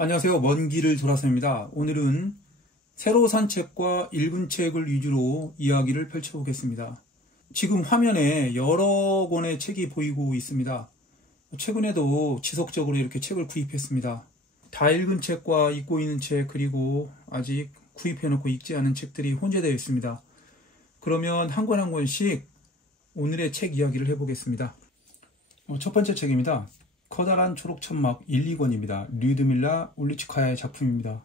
안녕하세요. 먼 길을 돌아서입니다. 오늘은 새로 산 책과 읽은 책을 위주로 이야기를 펼쳐보겠습니다. 지금 화면에 여러 권의 책이 보이고 있습니다. 최근에도 지속적으로 이렇게 책을 구입했습니다. 다 읽은 책과 읽고 있는 책, 그리고 아직 구입해놓고 읽지 않은 책들이 혼재되어 있습니다. 그러면 한 권 한 권씩 오늘의 책 이야기를 해보겠습니다. 첫 번째 책입니다. 커다란 초록 천막 1, 2권입니다. 류드밀라 올리츠카야의 작품입니다.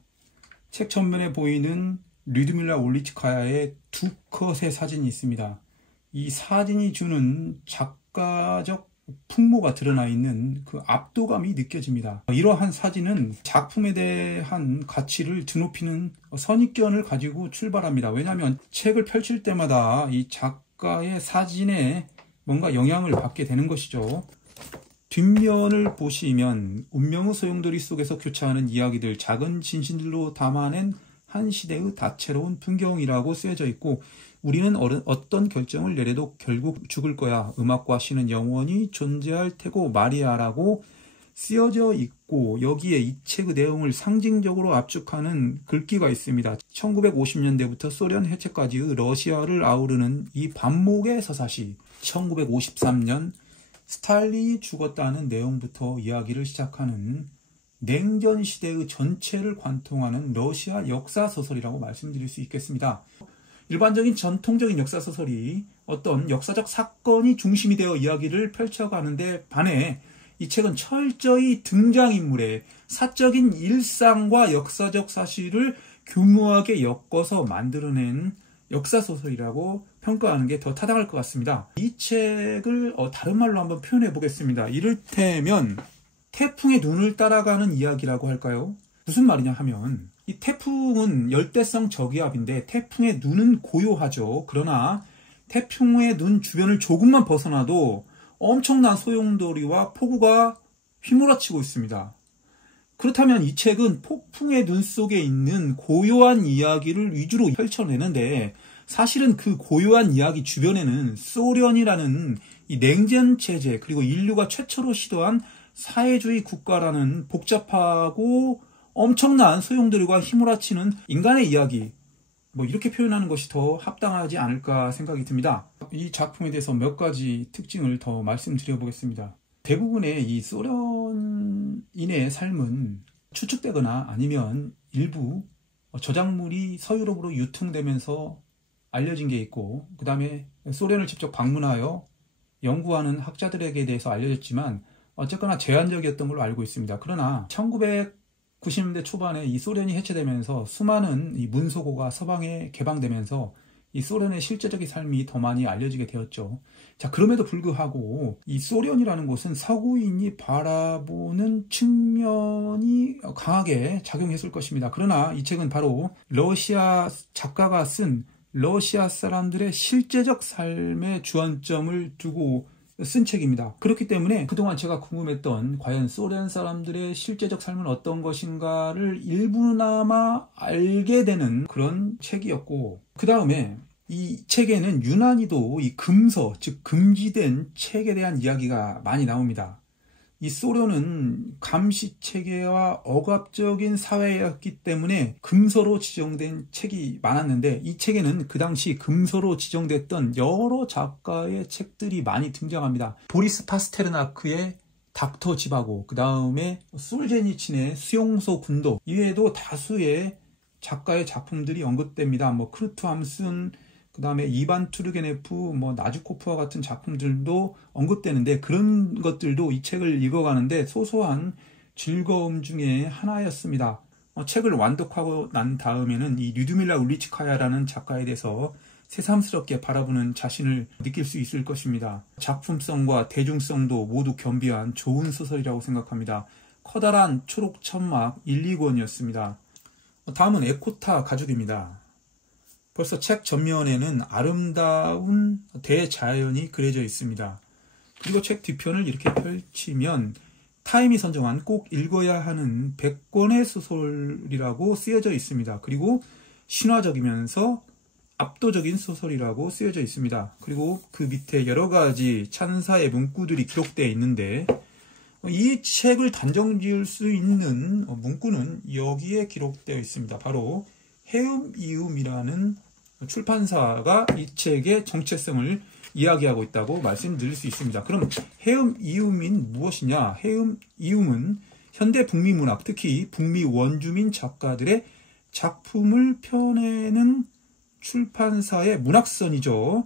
책 전면에 보이는 류드밀라 올리츠카야의 두 컷의 사진이 있습니다. 이 사진이 주는 작가적 풍모가 드러나 있는 그 압도감이 느껴집니다. 이러한 사진은 작품에 대한 가치를 드높이는 선입견을 가지고 출발합니다. 왜냐하면 책을 펼칠 때마다 이 작가의 사진에 뭔가 영향을 받게 되는 것이죠. 뒷면을 보시면 운명의 소용돌이 속에서 교차하는 이야기들, 작은 진실들로 담아낸 한 시대의 다채로운 풍경이라고 쓰여져 있고, 우리는 어떤 결정을 내려도 결국 죽을 거야. 음악과 시는 영원히 존재할 테고 말이야라고 쓰여져 있고, 여기에 이 책의 내용을 상징적으로 압축하는 글귀가 있습니다. 1950년대부터 소련 해체까지의 러시아를 아우르는 이 반목의 서사시, 1953년 스탈린이 죽었다는 내용부터 이야기를 시작하는 냉전 시대의 전체를 관통하는 러시아 역사소설이라고 말씀드릴 수 있겠습니다. 일반적인 전통적인 역사소설이 어떤 역사적 사건이 중심이 되어 이야기를 펼쳐가는데 반해 이 책은 철저히 등장인물의 사적인 일상과 역사적 사실을 교묘하게 엮어서 만들어낸 역사소설이라고 평가하는 게 더 타당할 것 같습니다. 이 책을 다른 말로 한번 표현해 보겠습니다. 이를테면 태풍의 눈을 따라가는 이야기라고 할까요? 무슨 말이냐 하면 이 태풍은 열대성 저기압인데 태풍의 눈은 고요하죠. 그러나 태풍의 눈 주변을 조금만 벗어나도 엄청난 소용돌이와 폭우가 휘몰아치고 있습니다. 그렇다면 이 책은 폭풍의 눈 속에 있는 고요한 이야기를 위주로 펼쳐내는데, 사실은 그 고요한 이야기 주변에는 소련이라는 이 냉전 체제, 그리고 인류가 최초로 시도한 사회주의 국가라는 복잡하고 엄청난 소용돌이가 휘몰아치는 인간의 이야기, 이렇게 표현하는 것이 더 합당하지 않을까 생각이 듭니다. 이 작품에 대해서 몇 가지 특징을 더 말씀드려 보겠습니다. 대부분의 이 소련인의 삶은 추측되거나 아니면 일부 저작물이 서유럽으로 유통되면서 알려진 게 있고, 그 다음에 소련을 직접 방문하여 연구하는 학자들에게 대해서 알려졌지만 어쨌거나 제한적이었던 걸로 알고 있습니다. 그러나 1990년대 초반에 이 소련이 해체되면서 수많은 이 문소고가 서방에 개방되면서 이 소련의 실제적인 삶이 더 많이 알려지게 되었죠. 자, 그럼에도 불구하고 이 소련이라는 곳은 서구인이 바라보는 측면이 강하게 작용했을 것입니다. 그러나 이 책은 바로 러시아 작가가 쓴 러시아 사람들의 실제적 삶에 주안점을 두고 쓴 책입니다. 그렇기 때문에 그동안 제가 궁금했던 과연 소련 사람들의 실제적 삶은 어떤 것인가를 일부나마 알게 되는 그런 책이었고, 그 다음에 이 책에는 유난히도 이 금서, 즉 금지된 책에 대한 이야기가 많이 나옵니다. 이 소련은 감시체계와 억압적인 사회였기 때문에 금서로 지정된 책이 많았는데, 이 책에는 그 당시 금서로 지정됐던 여러 작가의 책들이 많이 등장합니다. 보리스 파스테르나크의 닥터 지바고, 그 다음에 솔제니친의 수용소 군도, 이외에도 다수의 작가의 작품들이 언급됩니다. 크루트 함슨, 그 다음에 이반 투르게네프, 나주코프와 같은 작품들도 언급되는데, 그런 것들도 이 책을 읽어가는데 소소한 즐거움 중에 하나였습니다. 책을 완독하고 난 다음에는 이 류드밀라 울리치카야라는 작가에 대해서 새삼스럽게 바라보는 자신을 느낄 수 있을 것입니다. 작품성과 대중성도 모두 겸비한 좋은 소설이라고 생각합니다. 커다란 초록 천막 1, 2권이었습니다. 다음은 에코타 가족입니다. 벌써 책 전면에는 아름다운 대자연이 그려져 있습니다. 그리고 책 뒤편을 이렇게 펼치면 타임이 선정한 꼭 읽어야 하는 100권의 소설이라고 쓰여져 있습니다. 그리고 신화적이면서 압도적인 소설이라고 쓰여져 있습니다. 그리고 그 밑에 여러 가지 찬사의 문구들이 기록되어 있는데, 이 책을 단정 지을 수 있는 문구는 여기에 기록되어 있습니다. 바로 해음이음이라는 출판사가 이 책의 정체성을 이야기하고 있다고 말씀드릴 수 있습니다. 그럼 해음이음인 무엇이냐? 해음이음은 현대 북미 문학, 특히 북미 원주민 작가들의 작품을 펴내는 출판사의 문학선이죠.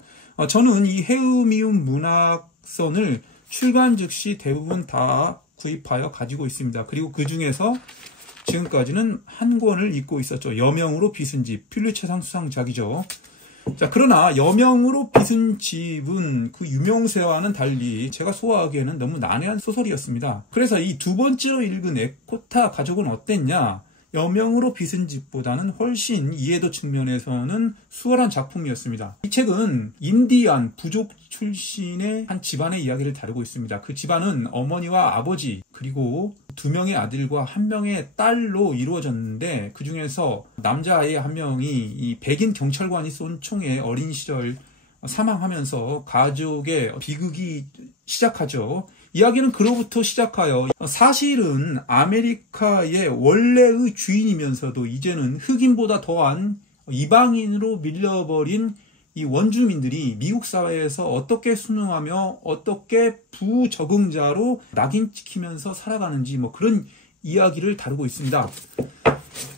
저는 이 해음이음 문학선을 출간 즉시 대부분 다 구입하여 가지고 있습니다. 그리고 그 중에서 지금까지는 한 권을 읽고 있었죠. 여명으로 빚은 집, 퓰리처상 수상작이죠. 자, 그러나 여명으로 빚은 집은 그 유명세와는 달리 제가 소화하기에는 너무 난해한 소설이었습니다. 그래서 이 두 번째로 읽은 에코타 가족은 어땠냐? 여명으로 빚은 집보다는 훨씬 이해도 측면에서는 수월한 작품이었습니다. 이 책은 인디안 부족 출신의 한 집안의 이야기를 다루고 있습니다. 그 집안은 어머니와 아버지 그리고 2명의 아들과 1명의 딸로 이루어졌는데, 그 중에서 남자아이 1명이 이 백인 경찰관이 쏜 총에 어린 시절 사망하면서 가족의 비극이 시작하죠. 이야기는 그로부터 시작하여 사실은 아메리카의 원래의 주인이면서도 이제는 흑인보다 더한 이방인으로 밀려버린 이 원주민들이 미국 사회에서 어떻게 순응하며 어떻게 부적응자로 낙인 찍히면서 살아가는지 그런 이야기를 다루고 있습니다.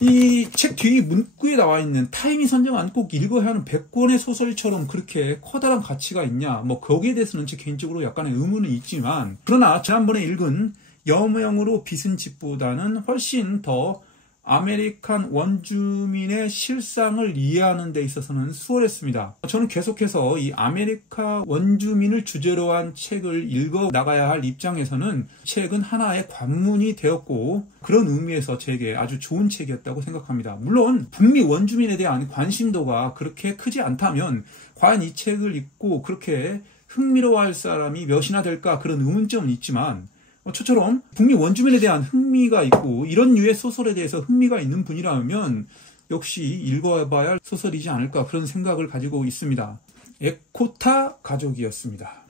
이 책 뒤 문구에 나와 있는 타임이 선정한 꼭 읽어야 하는 100권의 소설처럼 그렇게 커다란 가치가 있냐? 거기에 대해서는 제 개인적으로 약간의 의문은 있지만, 그러나 지난번에 읽은 여명으로 빚은 집보다는 훨씬 더 아메리칸 원주민의 실상을 이해하는 데 있어서는 수월했습니다. 저는 계속해서 이 아메리카 원주민을 주제로 한 책을 읽어 나가야 할 입장에서는 책은 하나의 관문이 되었고, 그런 의미에서 제게 아주 좋은 책이었다고 생각합니다. 물론 북미 원주민에 대한 관심도가 그렇게 크지 않다면 과연 이 책을 읽고 그렇게 흥미로워할 사람이 몇이나 될까, 그런 의문점은 있지만, 저처럼 북미 원주민에 대한 흥미가 있고 이런 류의 소설에 대해서 흥미가 있는 분이라면 역시 읽어봐야 할 소설이지 않을까, 그런 생각을 가지고 있습니다. 에코타 가족이었습니다.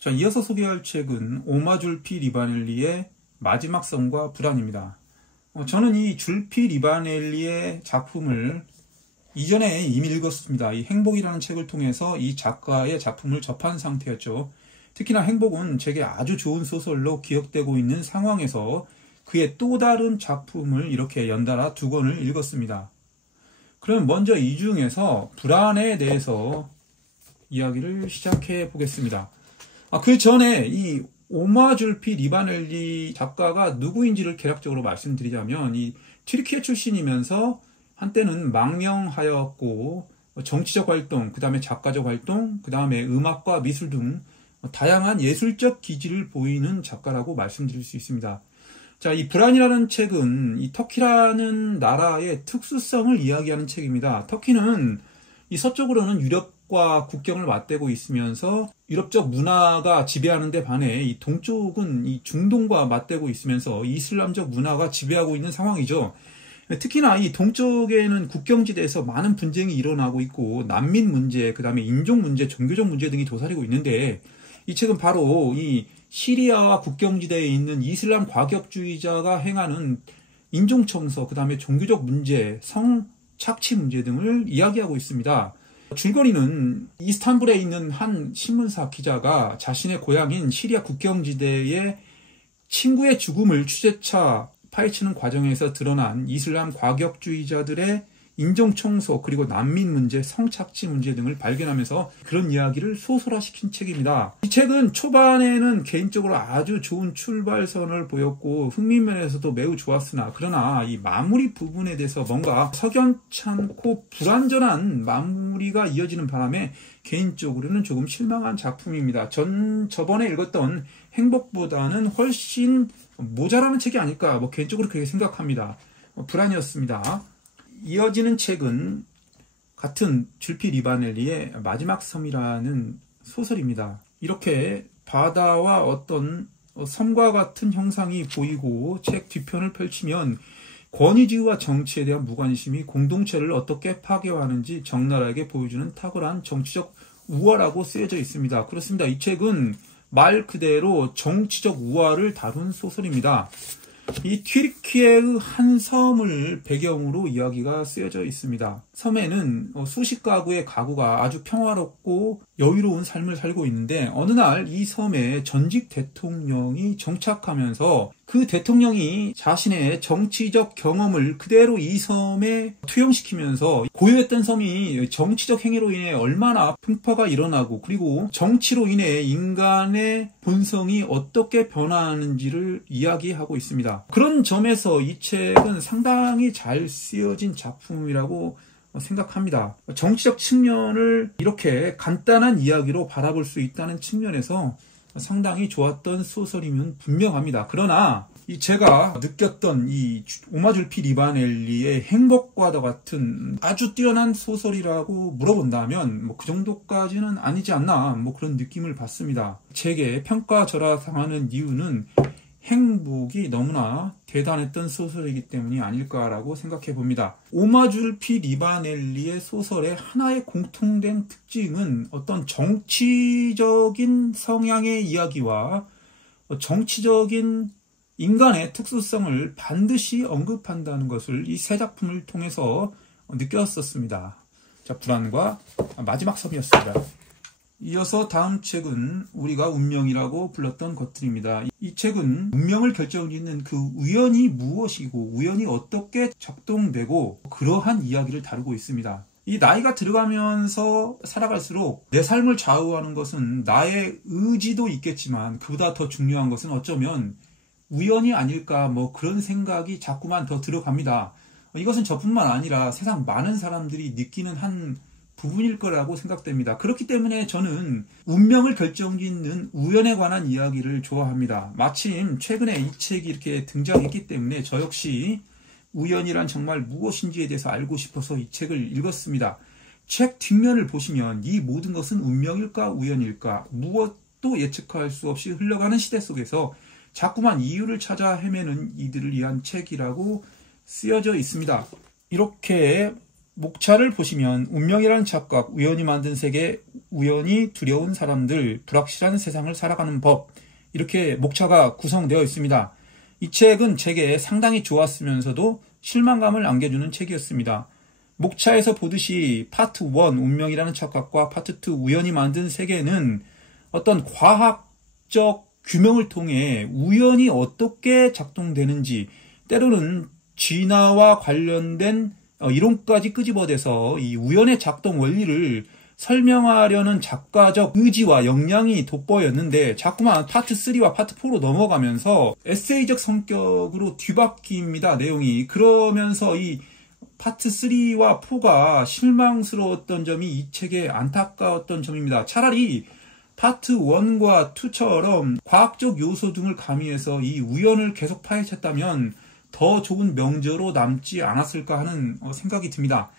자, 이어서 소개할 책은 오마 줄피 리바넬리의 마지막 성과 불안입니다. 저는 이 줄피 리바넬리의 작품을 이전에 이미 읽었습니다. 이 행복이라는 책을 통해서 이 작가의 작품을 접한 상태였죠. 특히나 행복은 제게 아주 좋은 소설로 기억되고 있는 상황에서 그의 또 다른 작품을 이렇게 연달아 2권을 읽었습니다. 그럼 먼저 이 중에서 불안에 대해서 이야기를 시작해 보겠습니다. 그 전에 이 오마 줄피 리바넬리 작가가 누구인지를 개략적으로 말씀드리자면, 이 튀르키예 출신이면서 한때는 망명하였고 정치적 활동, 그 다음에 작가적 활동, 그 다음에 음악과 미술 등 다양한 예술적 기질을 보이는 작가라고 말씀드릴 수 있습니다. 자, 이 불안이라는 책은 이 터키라는 나라의 특수성을 이야기하는 책입니다. 터키는 이 서쪽으로는 유럽과 국경을 맞대고 있으면서 유럽적 문화가 지배하는 데 반해 이 동쪽은 이 중동과 맞대고 있으면서 이슬람적 문화가 지배하고 있는 상황이죠. 특히나 이 동쪽에는 국경지대에서 많은 분쟁이 일어나고 있고 난민 문제, 그 다음에 인종 문제, 종교적 문제 등이 도사리고 있는데, 이 책은 바로 이 시리아와 국경지대에 있는 이슬람 과격주의자가 행하는 인종청소, 그 다음에 종교적 문제, 성착취 문제 등을 이야기하고 있습니다. 줄거리는 이스탄불에 있는 한 신문사 기자가 자신의 고향인 시리아 국경지대의 친구의 죽음을 취재차 파헤치는 과정에서 드러난 이슬람 과격주의자들의 인종청소, 그리고 난민 문제, 성착취 문제 등을 발견하면서 그런 이야기를 소설화시킨 책입니다. 이 책은 초반에는 개인적으로 아주 좋은 출발선을 보였고 흥미면에서도 매우 좋았으나, 그러나 이 마무리 부분에 대해서 뭔가 석연찮고 불완전한 마무리가 이어지는 바람에 개인적으로는 조금 실망한 작품입니다. 저번에 읽었던 행복보다는 훨씬 모자라는 책이 아닐까, 개인적으로 그렇게 생각합니다. 불안이었습니다. 이어지는 책은 같은 줄피 리바넬리의 마지막 섬이라는 소설입니다. 이렇게 바다와 어떤 섬과 같은 형상이 보이고 책 뒤편을 펼치면 권위주의와 정치에 대한 무관심이 공동체를 어떻게 파괴하는지 적나라하게 보여주는 탁월한 정치적 우화라고 쓰여져 있습니다. 그렇습니다. 이 책은 말 그대로 정치적 우화를 다룬 소설입니다. 이 튀르키예의 한 섬을 배경으로 이야기가 쓰여져 있습니다. 섬에는 수십 가구의 가구가 아주 평화롭고 여유로운 삶을 살고 있는데 어느 날 이 섬에 전직 대통령이 정착하면서 그 대통령이 자신의 정치적 경험을 그대로 이 섬에 투영시키면서 고요했던 섬이 정치적 행위로 인해 얼마나 풍파가 일어나고 그리고 정치로 인해 인간의 본성이 어떻게 변화하는지를 이야기하고 있습니다. 그런 점에서 이 책은 상당히 잘 쓰여진 작품이라고 생각합니다. 정치적 측면을 이렇게 간단한 이야기로 바라볼 수 있다는 측면에서 상당히 좋았던 소설이면 분명합니다. 그러나 제가 느꼈던 이 오마줄피 리바넬리의 행복과도 같은 아주 뛰어난 소설이라고 물어본다면 그 정도까지는 아니지 않나 그런 느낌을 받습니다. 책의 평가절하당하는 이유는 행복이 너무나 대단했던 소설이기 때문이 아닐까라고 생각해 봅니다. 오마줄피 리바넬리의 소설의 하나의 공통된 특징은 어떤 정치적인 성향의 이야기와 정치적인 인간의 특수성을 반드시 언급한다는 것을 이 세 작품을 통해서 느꼈었습니다. 자, 불안과 마지막 섬이었습니다. 이어서 다음 책은 우리가 운명이라고 불렀던 것들입니다. 이 책은 운명을 결정짓는 그 우연이 무엇이고 우연이 어떻게 작동되고 그러한 이야기를 다루고 있습니다. 이 나이가 들어가면서 살아갈수록 내 삶을 좌우하는 것은 나의 의지도 있겠지만 그보다 더 중요한 것은 어쩌면 우연이 아닐까 그런 생각이 자꾸만 더 들어갑니다. 이것은 저뿐만 아니라 세상 많은 사람들이 느끼는 한 부분일 거라고 생각됩니다. 그렇기 때문에 저는 운명을 결정짓는 우연에 관한 이야기를 좋아합니다. 마침 최근에 이 책이 이렇게 등장했기 때문에 저 역시 우연이란 정말 무엇인지에 대해서 알고 싶어서 이 책을 읽었습니다. 책 뒷면을 보시면 이 모든 것은 운명일까 우연일까 무엇도 예측할 수 없이 흘러가는 시대 속에서 자꾸만 이유를 찾아 헤매는 이들을 위한 책이라고 쓰여져 있습니다. 이렇게 목차를 보시면 운명이라는 착각, 우연히 만든 세계, 우연히 두려운 사람들, 불확실한 세상을 살아가는 법 이렇게 목차가 구성되어 있습니다. 이 책은 제게 상당히 좋았으면서도 실망감을 안겨주는 책이었습니다. 목차에서 보듯이 파트 1 운명이라는 착각과 파트 2 우연히 만든 세계는 어떤 과학적 규명을 통해 우연이 어떻게 작동되는지 때로는 진화와 관련된 이론까지 끄집어내서 이 우연의 작동 원리를 설명하려는 작가적 의지와 역량이 돋보였는데 자꾸만 파트 3와 파트 4로 넘어가면서 에세이적 성격으로 뒤바뀝니다. 내용이. 그러면서 이 파트 3와 4가 실망스러웠던 점이 이 책의 안타까웠던 점입니다. 차라리 파트 1과 2처럼 과학적 요소 등을 가미해서 이 우연을 계속 파헤쳤다면 더 좋은 명저로 남지 않았을까 하는 생각이 듭니다.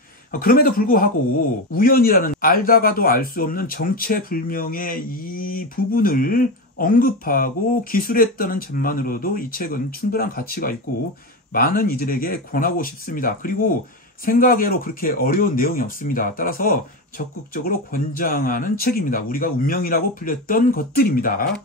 그럼에도 불구하고 우연이라는 알다가도 알 수 없는 정체불명의 이 부분을 언급하고 기술했다는 점만으로도 이 책은 충분한 가치가 있고 많은 이들에게 권하고 싶습니다. 그리고 생각외로 그렇게 어려운 내용이 없습니다. 따라서 적극적으로 권장하는 책입니다. 우리가 운명이라고 불렸던 것들입니다.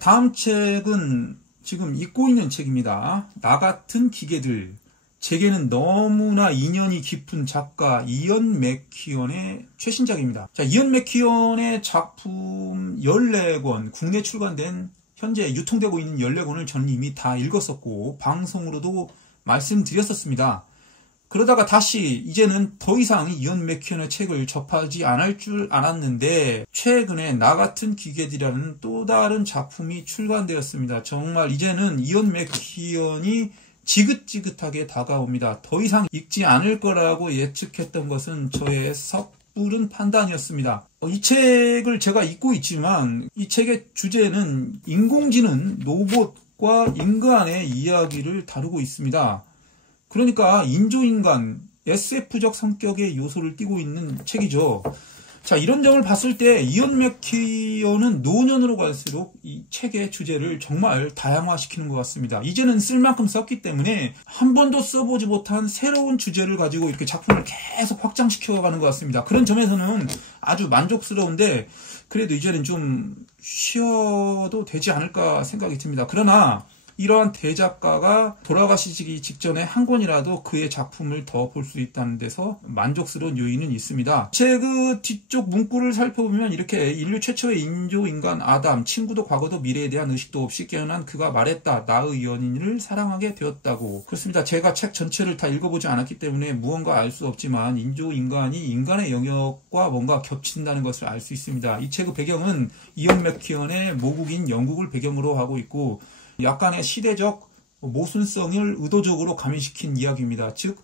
다음 책은 지금 읽고 있는 책입니다. 나 같은 기계들. 제게는 너무나 인연이 깊은 작가 이언 맥키언의 최신작입니다. 자, 이언 맥키언의 작품 14권, 국내 출간된 현재 유통되고 있는 14권을 저는 이미 다 읽었었고 방송으로도 말씀드렸었습니다. 그러다가 다시 이제는 더 이상 이언 맥키언의 책을 접하지 않을 줄 알았는데 최근에 나 같은 기계들이라는 또 다른 작품이 출간되었습니다. 정말 이제는 이언 맥키언이 지긋지긋하게 다가옵니다. 더 이상 읽지 않을 거라고 예측했던 것은 저의 섣부른 판단이었습니다. 이 책을 제가 읽고 있지만 이 책의 주제는 인공지능, 로봇과 인간의 이야기를 다루고 있습니다. 그러니까 인조인간, SF적 성격의 요소를 띠고 있는 책이죠. 자, 이런 점을 봤을 때 이언 맥퀴어는 노년으로 갈수록 이 책의 주제를 정말 다양화시키는 것 같습니다. 이제는 쓸 만큼 썼기 때문에 한 번도 써보지 못한 새로운 주제를 가지고 이렇게 작품을 계속 확장시켜가는 것 같습니다. 그런 점에서는 아주 만족스러운데 그래도 이제는 좀 쉬어도 되지 않을까 생각이 듭니다. 그러나 이러한 대작가가 돌아가시기 직전에 한 권이라도 그의 작품을 더 볼 수 있다는 데서 만족스러운 요인은 있습니다. 책의 뒤쪽 문구를 살펴보면 이렇게 인류 최초의 인조인간 아담, 친구도 과거도 미래에 대한 의식도 없이 깨어난 그가 말했다. 나의 연인을 사랑하게 되었다고. 그렇습니다. 제가 책 전체를 다 읽어보지 않았기 때문에 무언가 알 수 없지만 인조인간이 인간의 영역과 뭔가 겹친다는 것을 알 수 있습니다. 이 책의 배경은 이언 맥퀴언의 모국인 영국을 배경으로 하고 있고 약간의 시대적 모순성을 의도적으로 가미시킨 이야기입니다. 즉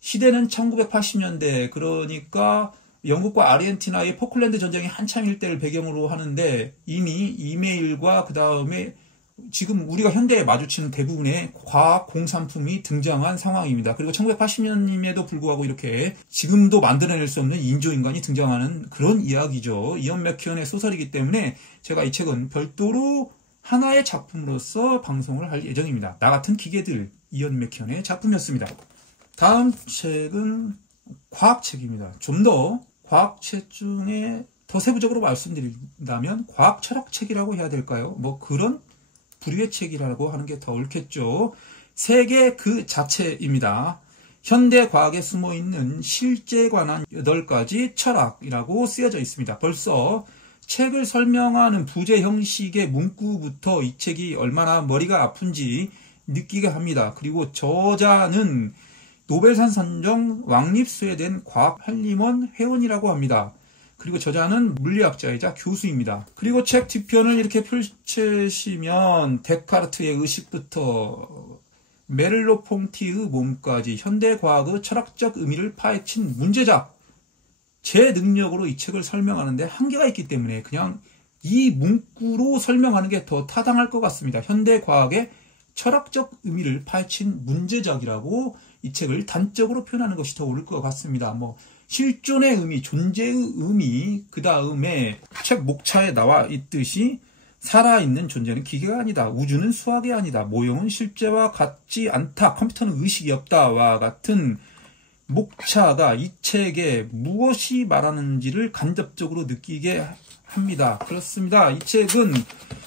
시대는 1980년대 그러니까 영국과 아르헨티나의 포클랜드 전쟁이 한참일 때를 배경으로 하는데 이미 이메일과 그 다음에 지금 우리가 현대에 마주치는 대부분의 과학 공산품이 등장한 상황입니다. 그리고 1980년임에도 불구하고 이렇게 지금도 만들어낼 수 없는 인조인간이 등장하는 그런 이야기죠. 이언 맥퀴언의 소설이기 때문에 제가 이 책은 별도로 하나의 작품으로서 방송을 할 예정입니다. 나 같은 기계들, 이언 맥퀴언의 작품이었습니다. 다음 책은 과학책입니다. 좀 더 과학책 중에 더 세부적으로 말씀드린다면 과학 철학책이라고 해야 될까요? 뭐 그런 부류의 책이라고 하는 게 더 옳겠죠. 세계 그 자체입니다. 현대 과학에 숨어있는 실제에 관한 8가지 철학이라고 쓰여져 있습니다. 벌써 책을 설명하는 부제 형식의 문구부터 이 책이 얼마나 머리가 아픈지 느끼게 합니다. 그리고 저자는 노벨상 선정 왕립 스웨덴 과학한림원 회원이라고 합니다. 그리고 저자는 물리학자이자 교수입니다. 그리고 책 뒤편을 이렇게 펼치시면 데카르트의 의식부터 메를로퐁티의 몸까지 현대 과학의 철학적 의미를 파헤친 문제작, 제 능력으로 이 책을 설명하는데 한계가 있기 때문에 그냥 이 문구로 설명하는 게 더 타당할 것 같습니다. 현대 과학의 철학적 의미를 파헤친 문제작이라고 이 책을 단적으로 표현하는 것이 더 옳을 것 같습니다. 뭐 실존의 의미, 존재의 의미, 그 다음에 책 목차에 나와 있듯이 살아있는 존재는 기계가 아니다. 우주는 수학이 아니다. 모형은 실제와 같지 않다. 컴퓨터는 의식이 없다와 같은 목차가 이 책에 무엇이 말하는지를 간접적으로 느끼게 합니다. 그렇습니다. 이 책은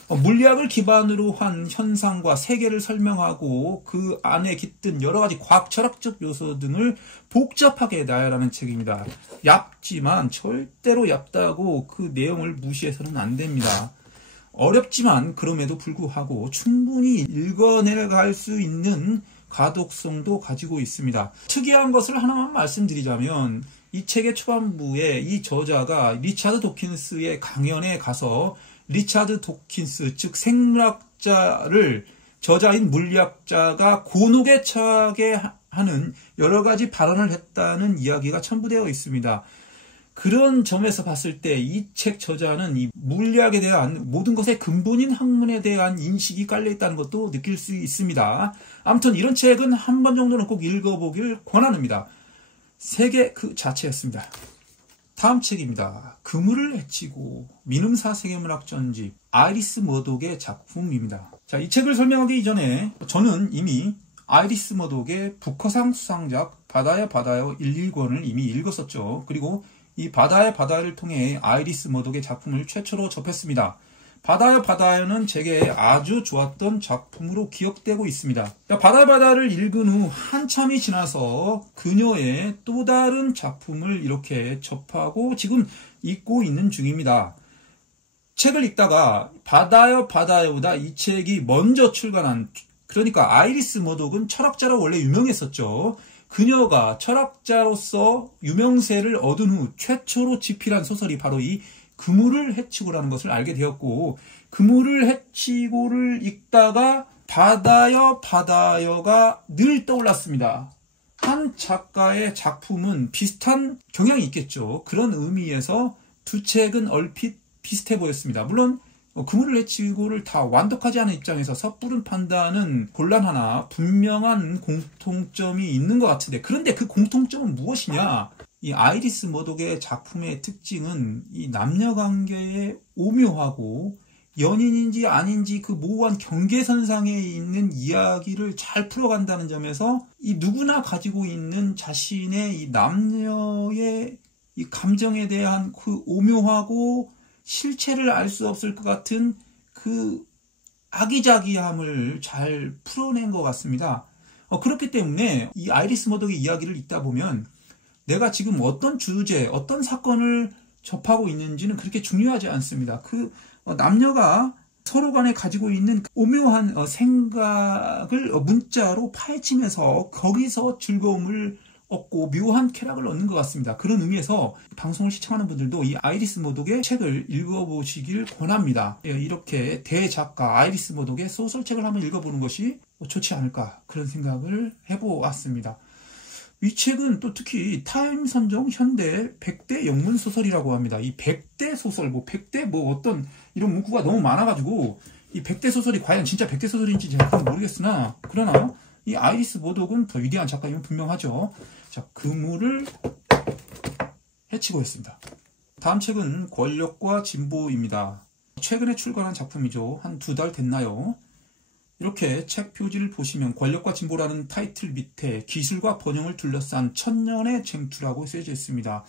물리학을 기반으로 한 현상과 세계를 설명하고 그 안에 깃든 여러 가지 과학 철학적 요소 등을 복잡하게 나열하는 책입니다. 얇지만 절대로 얇다고 그 내용을 무시해서는 안 됩니다. 어렵지만 그럼에도 불구하고 충분히 읽어내갈 수 있는 가독성도 가지고 있습니다. 특이한 것을 하나만 말씀드리자면 이 책의 초반부에 이 저자가 리차드 도킨스의 강연에 가서 리차드 도킨스, 즉 생물학자를 저자인 물리학자가 곤혹에 처하게 하는 여러 가지 발언을 했다는 이야기가 첨부되어 있습니다. 그런 점에서 봤을 때 이 책 저자는 이 물리학에 대한 모든 것의 근본인 학문에 대한 인식이 깔려있다는 것도 느낄 수 있습니다. 아무튼 이런 책은 한 번 정도는 꼭 읽어보길 권합니다. 세계 그 자체였습니다. 다음 책입니다. 그물을 헤치고 민음사 세계문학 전집 아이리스 머독의 작품입니다. 자, 이 책을 설명하기 이전에 저는 이미 아이리스 머독의 부커상 수상작 바다야 바다요 1,1권을 이미 읽었었죠. 그리고 이 바다야 바다를 통해 아이리스 머독의 작품을 최초로 접했습니다. 바다야 바다요는 제게 아주 좋았던 작품으로 기억되고 있습니다. 바다야 바다를 읽은 후 한참이 지나서 그녀의 또 다른 작품을 이렇게 접하고 지금 읽고 있는 중입니다. 책을 읽다가 바다야 바다요보다 이 책이 먼저 출간한, 그러니까 아이리스 머독은 철학자로 원래 유명했었죠. 그녀가 철학자로서 유명세를 얻은 후 최초로 집필한 소설이 바로 이 그물을 헤치고라는 것을 알게 되었고, 그물을 헤치고를 읽다가 바다여 바다여가 늘 떠올랐습니다. 한 작가의 작품은 비슷한 경향이 있겠죠. 그런 의미에서 두 책은 얼핏 비슷해 보였습니다. 물론 그물을 헤치고를 다 완독하지 않은 입장에서 섣부른 판단은 곤란하나 분명한 공통점이 있는 것 같은데, 그런데 그 공통점은 무엇이냐? 이 아이리스 머독의 작품의 특징은 이 남녀관계의 오묘하고 연인인지 아닌지 그 모호한 경계선상에 있는 이야기를 잘 풀어간다는 점에서 이 누구나 가지고 있는 자신의 이 남녀의 이 감정에 대한 그 오묘하고 실체를 알 수 없을 것 같은 그 아기자기함을 잘 풀어낸 것 같습니다. 그렇기 때문에 이 아이리스 머독의 이야기를 읽다 보면 내가 지금 어떤 주제, 어떤 사건을 접하고 있는지는 그렇게 중요하지 않습니다. 그 남녀가 서로 간에 가지고 있는 오묘한 생각을 문자로 파헤치면서 거기서 즐거움을 얻고 묘한 쾌락을 얻는 것 같습니다. 그런 의미에서 방송을 시청하는 분들도 이 아이리스 머독의 책을 읽어보시길 권합니다. 이렇게 대작가 아이리스 머독의 소설책을 한번 읽어보는 것이 좋지 않을까 그런 생각을 해보았습니다. 이 책은 또 특히 타임 선정 현대 100대 영문 소설이라고 합니다. 이 100대 소설, 100대 어떤 이런 문구가 너무 많아가지고 이 100대 소설이 과연 진짜 100대 소설인지 잘 모르겠으나 그러나 이 아이리스 머독은 더 위대한 작가이면 분명하죠. 자, 그물을 헤치고 있습니다. 다음 책은 권력과 진보입니다. 최근에 출간한 작품이죠. 한 2달 됐나요? 이렇게 책 표지를 보시면 권력과 진보라는 타이틀 밑에 기술과 번영을 둘러싼 천년의 쟁투라고 쓰여져 있습니다.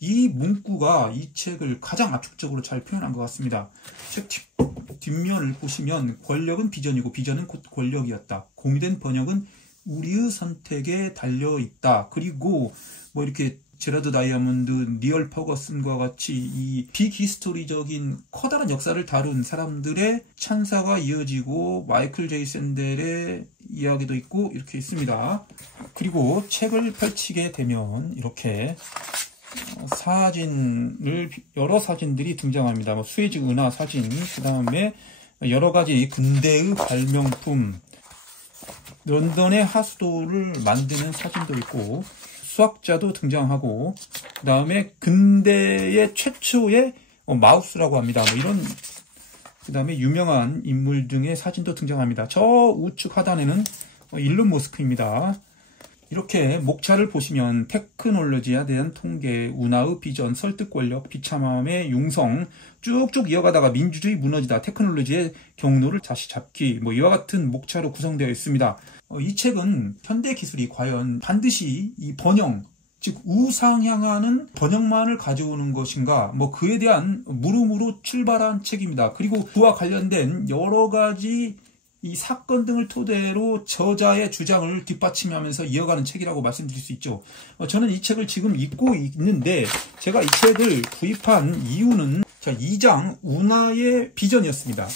이 문구가 이 책을 가장 압축적으로 잘 표현한 것 같습니다. 책 뒷면을 보시면 권력은 비전이고 비전은 곧 권력이었다. 공유된 번영은 우리의 선택에 달려있다. 그리고 이렇게 제라드 다이아몬드, 니얼 퍼거슨과 같이 이 비히스토리적인 커다란 역사를 다룬 사람들의 찬사가 이어지고 마이클 제이 샌델의 이야기도 있고 이렇게 있습니다. 그리고 책을 펼치게 되면 이렇게 여러 사진들이 등장합니다. 수에즈 은하 사진, 그 다음에 여러 가지 근대의 발명품, 런던의 하수도를 만드는 사진도 있고 수학자도 등장하고 그 다음에 근대의 최초의 마우스라고 합니다. 이런 그 다음에 유명한 인물 등의 사진도 등장합니다. 저 우측 하단에는 일론 머스크입니다. 이렇게 목차를 보시면 테크놀로지에 대한 통계, 운하의 비전, 설득 권력, 비참함의 융성 쭉쭉 이어가다가 민주주의 무너지다, 테크놀로지의 경로를 다시 잡기 이와 같은 목차로 구성되어 있습니다. 이 책은 현대 기술이 과연 반드시 이 번영, 즉 우상향하는 번영만을 가져오는 것인가 그에 대한 물음으로 출발한 책입니다. 그리고 그와 관련된 여러 가지 이 사건 등을 토대로 저자의 주장을 뒷받침하면서 이어가는 책이라고 말씀드릴 수 있죠. 저는 이 책을 지금 읽고 있는데 제가 이 책을 구입한 이유는 2장 운하의 비전이었습니다.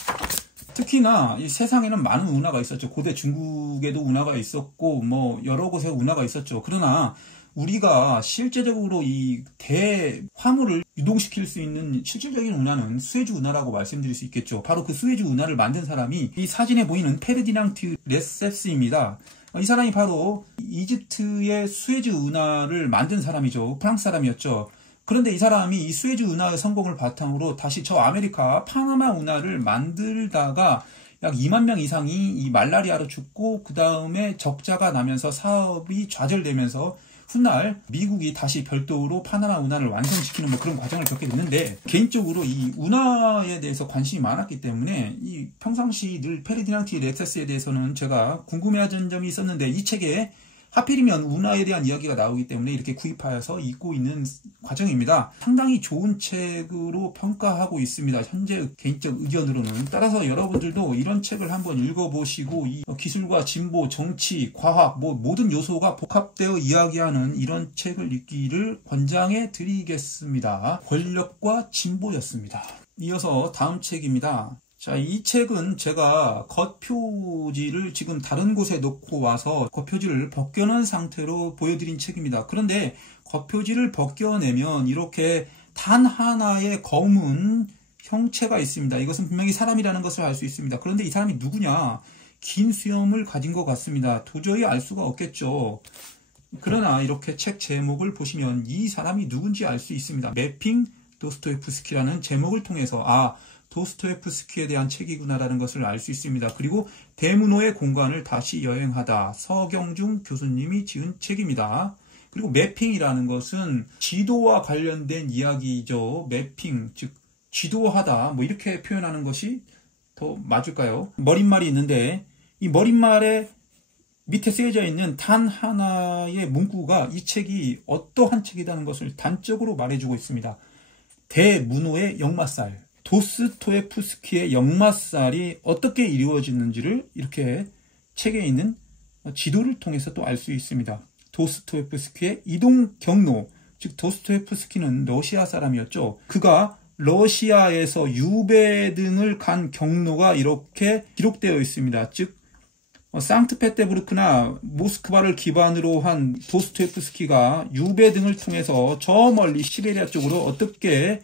특히나 이 세상에는 많은 운하가 있었죠. 고대 중국에도 운하가 있었고 여러 곳에 운하가 있었죠. 그러나 우리가 실제적으로 이 대화물을 유동시킬 수 있는 실질적인 운하는 수에즈 운하라고 말씀드릴 수 있겠죠. 바로 그 수에즈 운하를 만든 사람이 이 사진에 보이는 페르디낭트 레셉스입니다. 이 사람이 바로 이집트의 수에즈 운하를 만든 사람이죠. 프랑스 사람이었죠. 그런데 이 사람이 이 수에즈 운하의 성공을 바탕으로 다시 저 아메리카 파나마 운하를 만들다가 약 2만 명 이상이 이 말라리아로 죽고 그 다음에 적자가 나면서 사업이 좌절되면서 훗날 미국이 다시 별도로 파나마 운하를 완성시키는 그런 과정을 겪게 됐는데 개인적으로 이 운하에 대해서 관심이 많았기 때문에 이 평상시 늘 페르디낭트 레셉스에 대해서는 제가 궁금해하던 점이 있었는데 이 책에 하필이면 운하에 대한 이야기가 나오기 때문에 이렇게 구입하여서 읽고 있는 과정입니다. 상당히 좋은 책으로 평가하고 있습니다. 현재 개인적 의견으로는. 따라서 여러분들도 이런 책을 한번 읽어보시고 이 기술과 진보, 정치, 과학 모든 요소가 복합되어 이야기하는 이런 책을 읽기를 권장해 드리겠습니다. 권력과 진보였습니다. 이어서 다음 책입니다. 자, 이 책은 제가 겉표지를 지금 다른 곳에 놓고 와서 겉표지를 벗겨놓은 상태로 보여드린 책입니다. 그런데 겉표지를 벗겨내면 이렇게 단 하나의 검은 형체가 있습니다. 이것은 분명히 사람이라는 것을 알 수 있습니다. 그런데 이 사람이 누구냐? 긴 수염을 가진 것 같습니다. 도저히 알 수가 없겠죠. 그러나 이렇게 책 제목을 보시면 이 사람이 누군지 알 수 있습니다. 매핑 도스토옙스키라는 제목을 통해서 도스토옙스키에 대한 책이구나라는 것을 알 수 있습니다. 그리고 대문호의 공간을 다시 여행하다, 서경중 교수님이 지은 책입니다. 그리고 매핑이라는 것은 지도와 관련된 이야기죠. 매핑, 즉 지도하다 뭐 이렇게 표현하는 것이 더 맞을까요? 머릿말이 있는데 이 머릿말에 밑에 쓰여져 있는 단 하나의 문구가 이 책이 어떠한 책이라는 것을 단적으로 말해주고 있습니다. 대문호의 역마살, 도스토옙스키의 역마살이 어떻게 이루어지는지를 이렇게 책에 있는 지도를 통해서 또 알 수 있습니다. 도스토옙스키의 이동 경로, 즉 도스토옙스키는 러시아 사람이었죠. 그가 러시아에서 유배 등을 간 경로가 이렇게 기록되어 있습니다. 즉 상트페테부르크나 모스크바를 기반으로 한 도스토옙스키가 유배 등을 통해서 저 멀리 시베리아 쪽으로 어떻게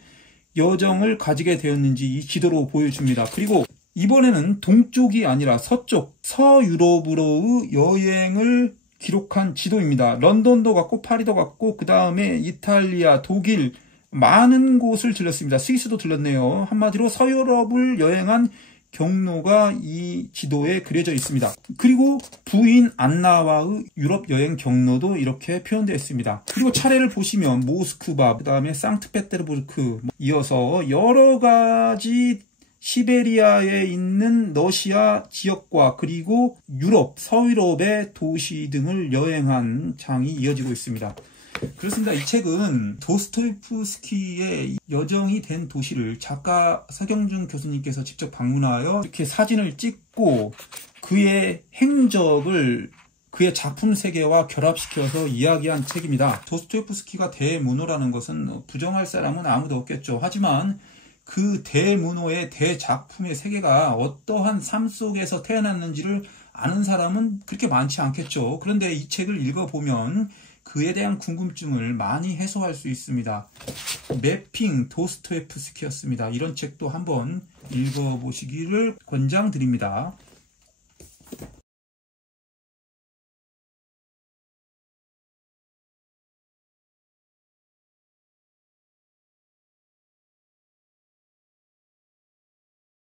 여정을 가지게 되었는지 이 지도로 보여줍니다. 그리고 이번에는 동쪽이 아니라 서쪽, 서유럽으로의 여행을 기록한 지도입니다. 런던도 갔고 파리도 갔고 그 다음에 이탈리아, 독일 많은 곳을 들렸습니다. 스위스도 들렸네요. 한마디로 서유럽을 여행한 경로가 이 지도에 그려져 있습니다. 그리고 부인 안나와의 유럽 여행 경로도 이렇게 표현되어 있습니다. 그리고 차례를 보시면 모스크바, 그 다음에 상트페테르부르크 이어서 여러 가지 시베리아에 있는 러시아 지역과 그리고 유럽, 서유럽의 도시 등을 여행한 장이 이어지고 있습니다. 그렇습니다. 이 책은 도스토옙스키의 여정이 된 도시를 작가 서경준 교수님께서 직접 방문하여 이렇게 사진을 찍고 그의 행적을 그의 작품 세계와 결합시켜서 이야기한 책입니다. 도스토옙스키가 대문호라는 것은 부정할 사람은 아무도 없겠죠. 하지만 그 대문호의 대작품의 세계가 어떠한 삶 속에서 태어났는지를 아는 사람은 그렇게 많지 않겠죠. 그런데 이 책을 읽어보면 그에 대한 궁금증을 많이 해소할 수 있습니다. 매핑 도스토옙스키였습니다. 이런 책도 한번 읽어보시기를 권장드립니다.